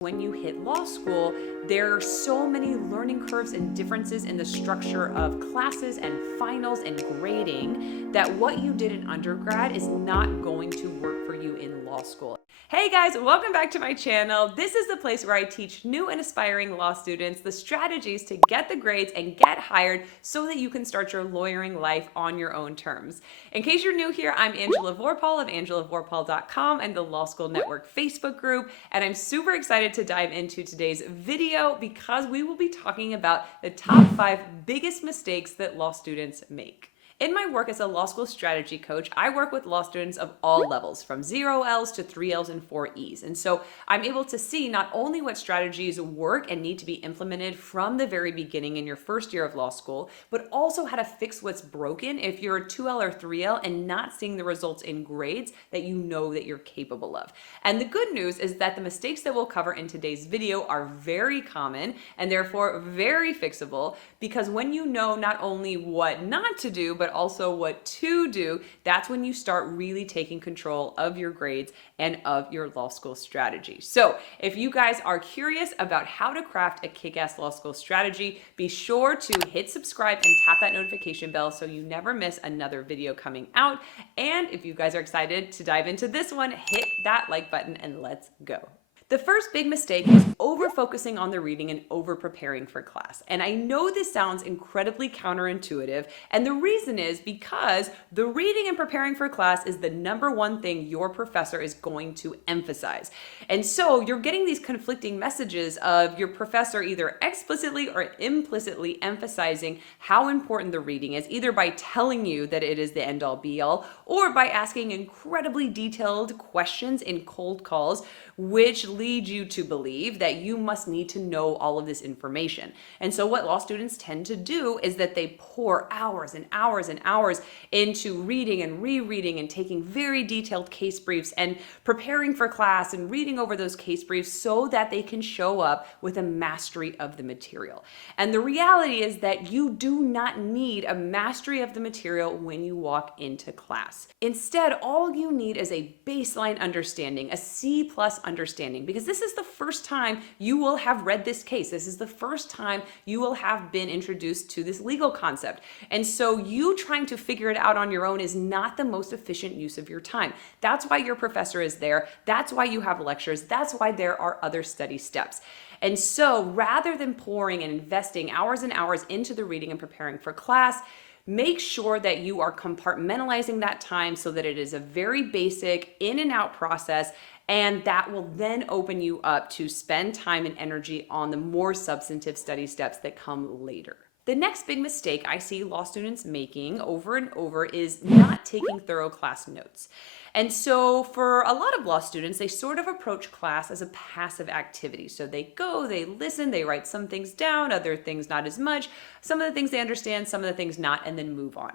When you hit law school, there are so many learning curves and differences in the structure of classes and finals and grading that what you did in undergrad is not going to work for you in law school. Hey guys, welcome back to my channel. This is the place where I teach new and aspiring law students the strategies to get the grades and get hired so that you can start your lawyering life on your own terms. In case you're new here, I'm Angela Vorpahl of angelavorpahl.com and the Law School Network Facebook group, and I'm super excited to dive into today's video because we will be talking about the top 5 biggest mistakes that law students make. In my work as a law school strategy coach, I work with law students of all levels, from 0Ls to 3Ls and 4Es. And so I'm able to see not only what strategies work and need to be implemented from the very beginning in your first year of law school, but also how to fix what's broken if you're a 2L or 3L and not seeing the results in grades that you know that you're capable of. And the good news is that the mistakes that we'll cover in today's video are very common and therefore very fixable, because when you know not only what not to do, but also what to do, that's when you start really taking control of your grades and of your law school strategy. So if you guys are curious about how to craft a kick-ass law school strategy, be sure to hit subscribe and tap that notification bell so you never miss another video coming out. And if you guys are excited to dive into this one, hit that like button and let's go. The first big mistake is over-focusing on the reading and over-preparing for class. And I know this sounds incredibly counterintuitive, and the reason is because the reading and preparing for class is the number one thing your professor is going to emphasize. And so you're getting these conflicting messages of your professor either explicitly or implicitly emphasizing how important the reading is, either by telling you that it is the end-all be-all or by asking incredibly detailed questions in cold calls, which lead you to believe that you must need to know all of this information. And so what law students tend to do is that they pour hours and hours and hours into reading and rereading and taking very detailed case briefs and preparing for class and reading over those case briefs so that they can show up with a mastery of the material. And the reality is that you do not need a mastery of the material when you walk into class. Instead, all you need is a baseline understanding, a C+ understanding, because this is the first time you will have read this case. This is the first time you will have been introduced to this legal concept. And so you trying to figure it out on your own is not the most efficient use of your time. That's why your professor is there. That's why you have lectures. That's why there are other study steps. And so rather than pouring and investing hours and hours into the reading and preparing for class, make sure that you are compartmentalizing that time so that it is a very basic in and out process, and that will then open you up to spend time and energy on the more substantive study steps that come later. The next big mistake I see law students making over and over is not taking thorough class notes. And so for a lot of law students, they sort of approach class as a passive activity. So they go, they listen, they write some things down, other things not as much, some of the things they understand, some of the things not, and then move on.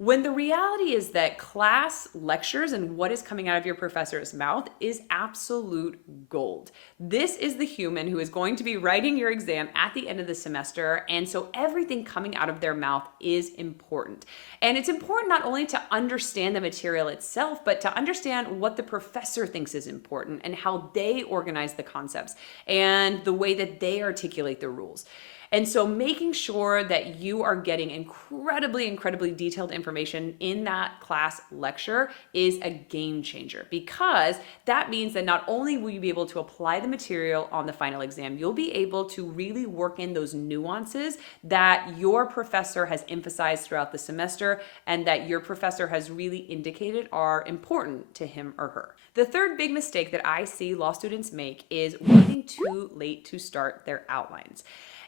When the reality is that class lectures and what is coming out of your professor's mouth is absolute gold. This is the human who is going to be writing your exam at the end of the semester, and so everything coming out of their mouth is important. And it's important not only to understand the material itself, but to understand what the professor thinks is important and how they organize the concepts and the way that they articulate the rules. And so making sure that you are getting incredibly detailed information in that class lecture is a game changer, because that means that not only will you be able to apply the material on the final exam, you'll be able to really work in those nuances that your professor has emphasized throughout the semester and that your professor has really indicated are important to him or her. The third big mistake that I see law students make is waiting too late to start their outlines.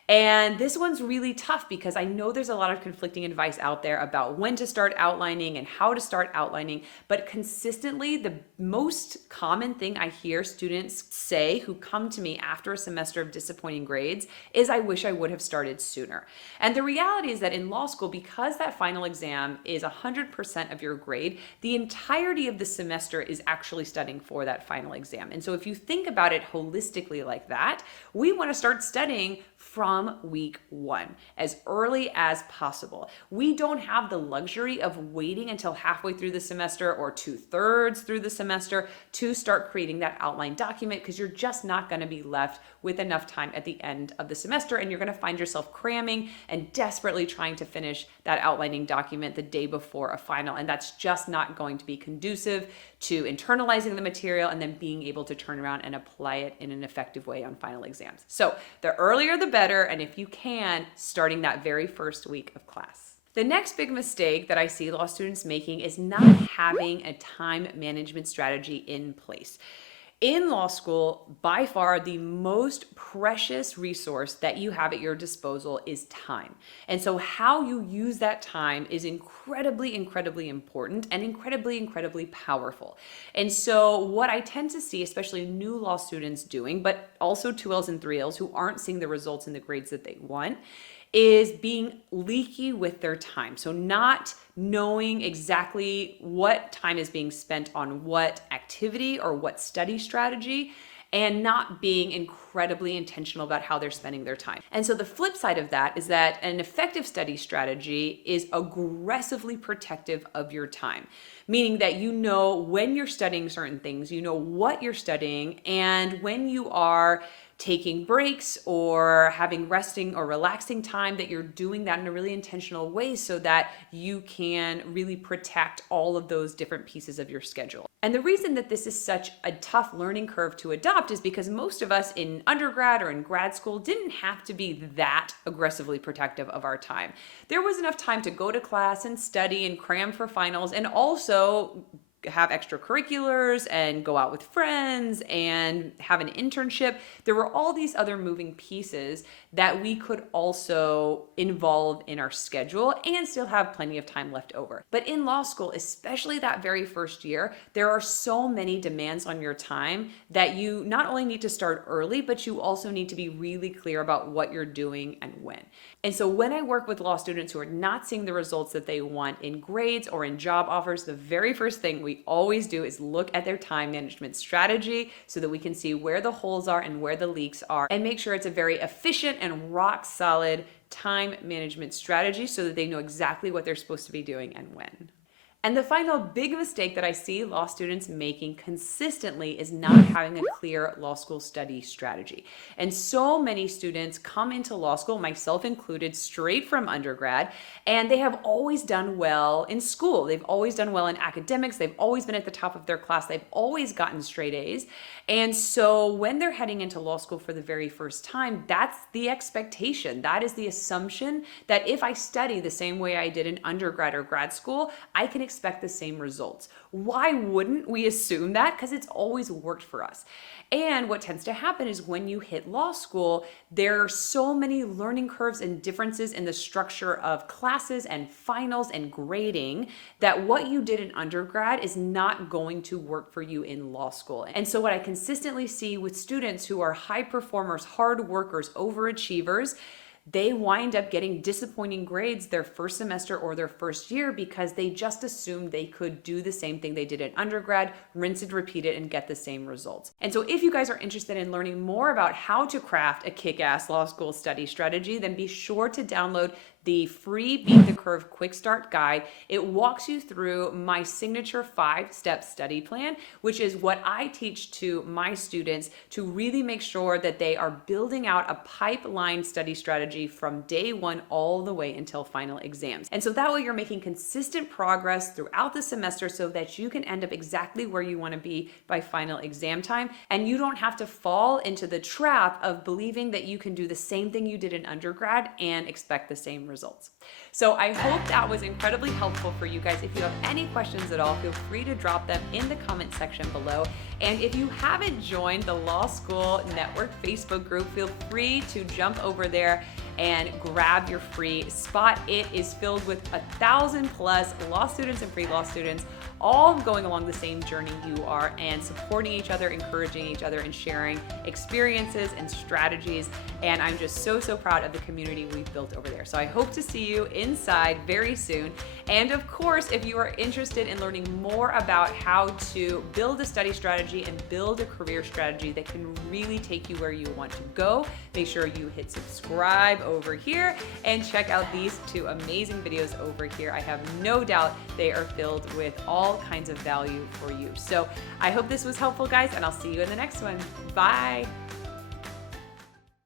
And this one's really tough because I know there's a lot of conflicting advice out there about when to start outlining and how to start outlining, but consistently the most common thing I hear students say who come to me after a semester of disappointing grades is, I wish I would have started sooner. And the reality is that in law school, because that final exam is 100% of your grade, the entirety of the semester is actually studying for that final exam. And so if you think about it holistically like that, we want to start studying from come week 1, as early as possible. We don't have the luxury of waiting until halfway through the semester or 2/3 through the semester to start creating that outline document, because you're just not going to be left with enough time at the end of the semester, and you're going to find yourself cramming and desperately trying to finish that outlining document the day before a final, and that's just not going to be conducive to internalizing the material and then being able to turn around and apply it in an effective way on final exams. So the earlier the better, and if you can, starting that very first week of class. The next big mistake that I see law students making is not having a time management strategy in place. In law school, by far the most precious resource that you have at your disposal is time. And so how you use that time is incredibly, incredibly important and incredibly powerful. And so what I tend to see, especially new law students doing, but also 2Ls and 3Ls who aren't seeing the results in the grades that they want, is being leaky with their time. So not knowing exactly what time is being spent on what activity or what study strategy, and not being incredibly intentional about how they're spending their time. And so the flip side of that is that an effective study strategy is aggressively protective of your time, meaning that you know when you're studying certain things, you know what you're studying, and when you are taking breaks or having resting or relaxing time, that you're doing that in a really intentional way so that you can really protect all of those different pieces of your schedule. And the reason that this is such a tough learning curve to adopt is because most of us in undergrad or in grad school didn't have to be that aggressively protective of our time. There was enough time to go to class and study and cram for finals, and also have extracurriculars and go out with friends and have an internship. There were all these other moving pieces that we could also involve in our schedule and still have plenty of time left over. But in law school, especially that very first year, there are so many demands on your time that you not only need to start early, but you also need to be really clear about what you're doing and when. And so when I work with law students who are not seeing the results that they want in grades or in job offers, the very first thing we always do is look at their time management strategy so that we can see where the holes are and where the leaks are, and make sure it's a very efficient and rock solid time management strategy so that they know exactly what they're supposed to be doing and when. And the final big mistake that I see law students making consistently is not having a clear law school study strategy. And so many students come into law school, myself included, straight from undergrad, and they have always done well in school. They've always done well in academics. They've always been at the top of their class. They've always gotten straight A's. And so when they're heading into law school for the very first time, that's the expectation. That is the assumption that if I study the same way I did in undergrad or grad school, I can expect the same results. Why wouldn't we assume that? Because it's always worked for us. And what tends to happen is when you hit law school, there are so many learning curves and differences in the structure of classes and finals and grading that what you did in undergrad is not going to work for you in law school. And so what I consistently see with students who are high performers, hard workers, overachievers, they wind up getting disappointing grades their first semester or their first year because they just assumed they could do the same thing they did in undergrad, rinse and repeat it, and get the same results. And so if you guys are interested in learning more about how to craft a kick-ass law school study strategy, then be sure to download the free Beat the Curve Quick Start Guide. It walks you through my signature 5-step study plan, which is what I teach to my students to really make sure that they are building out a pipeline study strategy from day one all the way until final exams. And so that way you're making consistent progress throughout the semester so that you can end up exactly where you want to be by final exam time. And you don't have to fall into the trap of believing that you can do the same thing you did in undergrad and expect the same results. So I hope that was incredibly helpful for you guys. If you have any questions at all, feel free to drop them in the comment section below. And if you haven't joined the Law School Network Facebook group, feel free to jump over there and grab your free spot. It is filled with 1,000+ law students and pre-law students all going along the same journey you are and supporting each other, encouraging each other, and sharing experiences and strategies. And I'm just so proud of the community we've built over there. So I hope to see you inside very soon. And of course, if you are interested in learning more about how to build a study strategy and build a career strategy that can really take you where you want to go, make sure you hit subscribe over here and check out these 2 amazing videos over here. I have no doubt they are filled with all kinds of value for you. So I hope this was helpful, guys, and I'll see you in the next one. Bye.